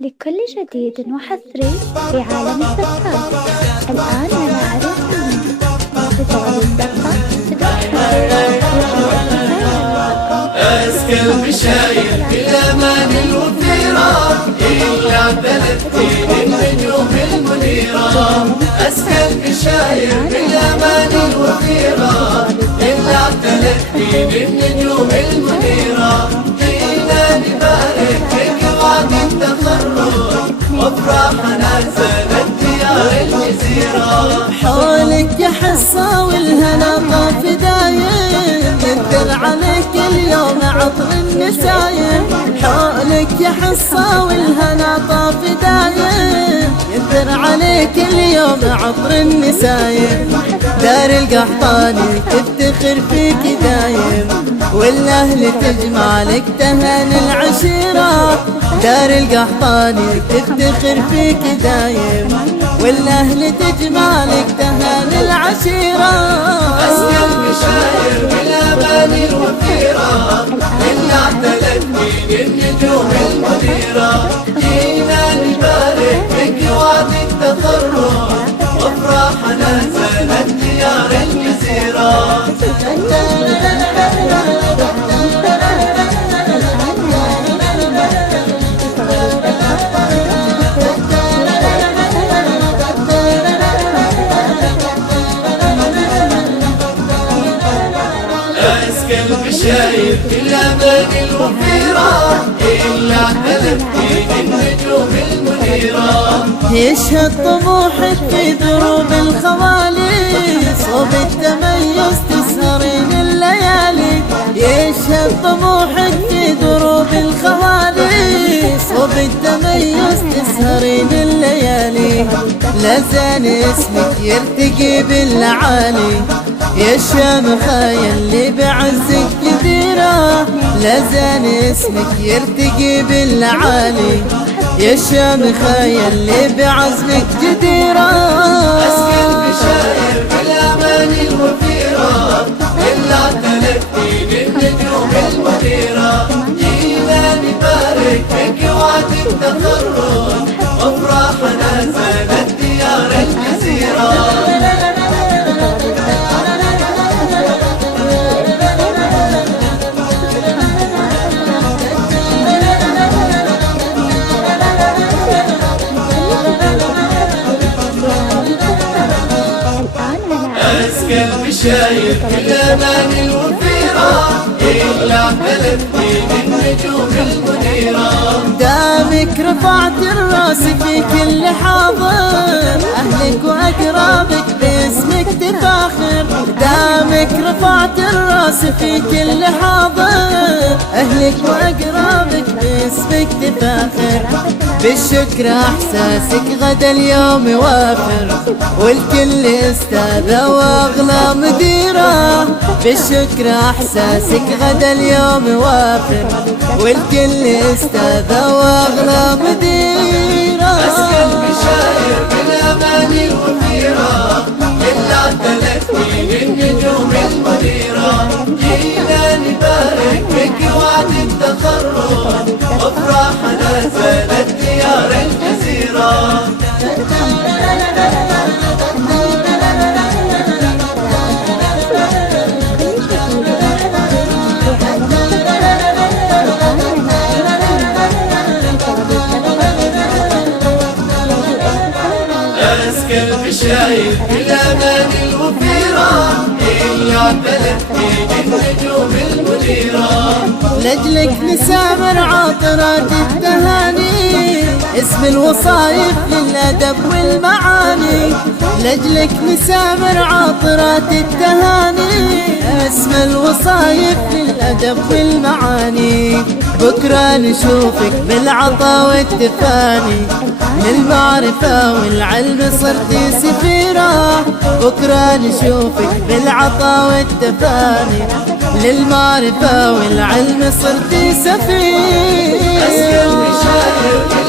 لكل جديد وحصري في عالم الدقات. الآن أنا أعرف عنه بطلب الدقة أسكى المشاير بالأمان الوفيرة إلا بلدتين النجوم المنيرة. أسكى المشاير بالأمان الوفيرة إلا بلدتين النجوم المنيرة. جينا نبارك لك وعد التخرج وافرحنا زادت ديار الجزيرة. حولك يا حصة والهنا طاف دايم ينثر عليك اليوم عطر النسايم. حولك يا حصة والهنا طاف دايم ينثر عليك اليوم عطر النسايم. دار القحطاني تفتخر فيك دايم والاهل تجمع لك تهاني العشيرة. دار القحطاني تفتخر فيك دايم والاهل تجمع لك تهاني العشيرة. أسكى المشاير بالأمان الوفيرة إلا اعتلت من النجوم المنيرة. جينا نبارك لك وعد التخرج وافرحنا زادت ديار الجزيرة. أسكى المشاير بالأمان الوفيرة إلا اعتلت من النجوم المنيرة. يشهد طموحك في دروب الخوالي صوب التميز تسهرين الليالي. يشهد طموحك في دروب الخوالي صوب التميز تسهرين الليالي. لزان اسمك يرتقي بالعالي يا الشامخايا اللي بعزك جديرة. لزان اسمك يرتقي بالعالي يا الشامخايا اللي بعزمك جديرة. أسكى المشاير بالأمان الوفيرة إلا اعتلت من النجوم المنيرة. جينا نبارك لك وعد التخرج وافرحنا زادت ديار الجزيرة. أسكى المشاير بالأمان الوفيرة إلا اعتلت من النجوم المنيرة. دامك رفعت الراس في كل حاضر أهلك وأقرابك باسمك تفاخر. دامك رفعت الراس في كل حاضر أهلك وأقرابك باسمك تفاخر. بالشكر احساسك غدا اليوم وافر والكل استاذة واغلى مديرة. بالشكر احساسك غدا اليوم وافر والكل استاذة واغلى مديرة. أسكى المشاير بالأمان الوفيرة إلا اعتلت من النجوم المنيرة. جينا نبارك لك وعد التخرج وافرحنا زادت ديار الجزيرة. أسكى المشاير بالأمان الوفيرة إلا اعتلت من النجوم المنيرة. لجلك نسامر عاطرات التهاني اسم الوصايف للأدب والمعاني. لجلك نسامر عاطرات التهاني اسم الوصايف للأدب والمعاني. بكرة نشوفك بالعطا والتفاني للمعرفة والعلم صرتي سفيرة. بكرة نشوفك بالعطا والتفاني للمعرفة والعلم صرتي سفيرة. أسكى المشاير